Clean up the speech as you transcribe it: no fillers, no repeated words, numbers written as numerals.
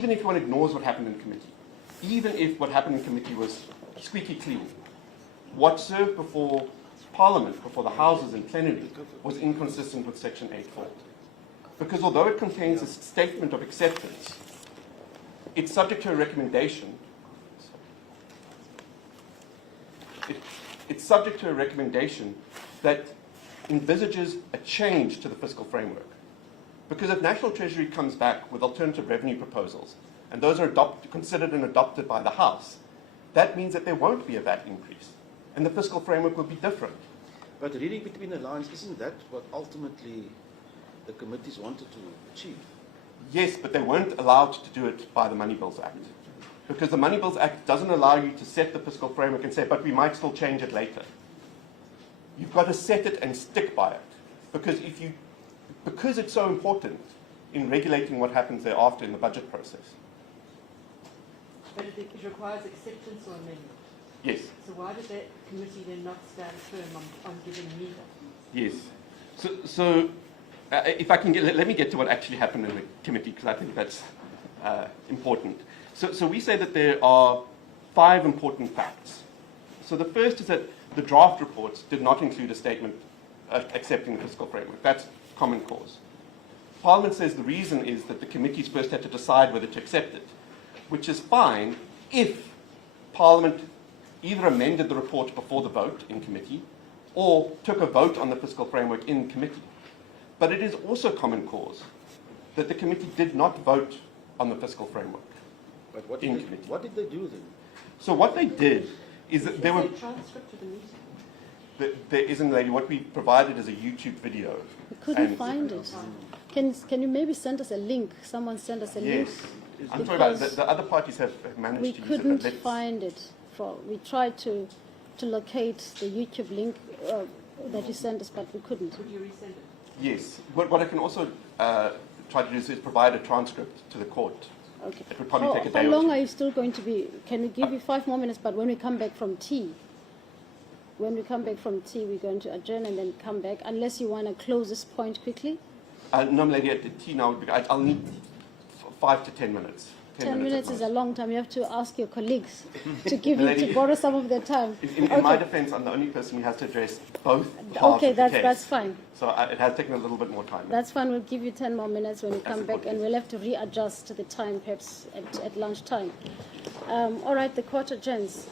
even if one ignores what happened in committee, even if what happened in committee was squeaky clean, what served before Parliament, before the Houses in plenary, was inconsistent with Section 8.4. Because although it contains a statement of acceptance, it's subject to a recommendation. It's subject to a recommendation that envisages a change to the fiscal framework. Because if National Treasury comes back with alternative revenue proposals, and those are considered and adopted by the House, that means that there won't be a VAT increase, and the fiscal framework will be different. But reading between the lines, isn't that what ultimately the committees wanted to achieve? Yes, but they weren't allowed to do it by the Money Bills Act. Because the Money Bills Act doesn't allow you to set the fiscal framework and say, but we might still change it later. You've got to set it and stick by it. Because it's so important in regulating what happens thereafter in the budget process. But it requires acceptance or amendment. Yes. So why did that committee then not stand firm on giving neither? Yes. So if I can let me get to what actually happened in the committee, because I think that's important. So we say that there are 5 important facts. So the first is that the draft reports did not include a statement accepting the fiscal framework. That's common cause. Parliament says the reason is that the committees first had to decide whether to accept it, which is fine if Parliament either amended the report before the vote in committee or took a vote on the fiscal framework in committee. But it is also common cause that the committee did not vote on the fiscal framework. But what did they do then? So what they did is that there were... Is there a transcript of the meeting? There isn't, lady. What we provided is a YouTube video. We couldn't find it. Can you maybe send us a link? Someone send us a link. Yes. I'm sorry about that. The other parties have managed to use it. We couldn't find it. We tried to locate the YouTube link that you sent us, but we couldn't. Would you resend it? Yes. What I can also try to do is provide a transcript to the court. Okay. It would probably take a day or How long two. are you still going to be? Can we give you 5 more minutes? But when we come back from tea, we're going to adjourn and then come back. Unless you want to close this point quickly. No, lady, at the tea now, I'll need 5 to 10 minutes. 10 minutes is a long time. You have to ask your colleagues to to borrow some of their time. In my defense, I'm the only person who has to address both halves Okay, of the case. that's fine. So it has taken a little bit more time. That's fine. We'll give you 10 more minutes when we come back, and we'll have to readjust the time perhaps at lunchtime. All right, the court adjourns.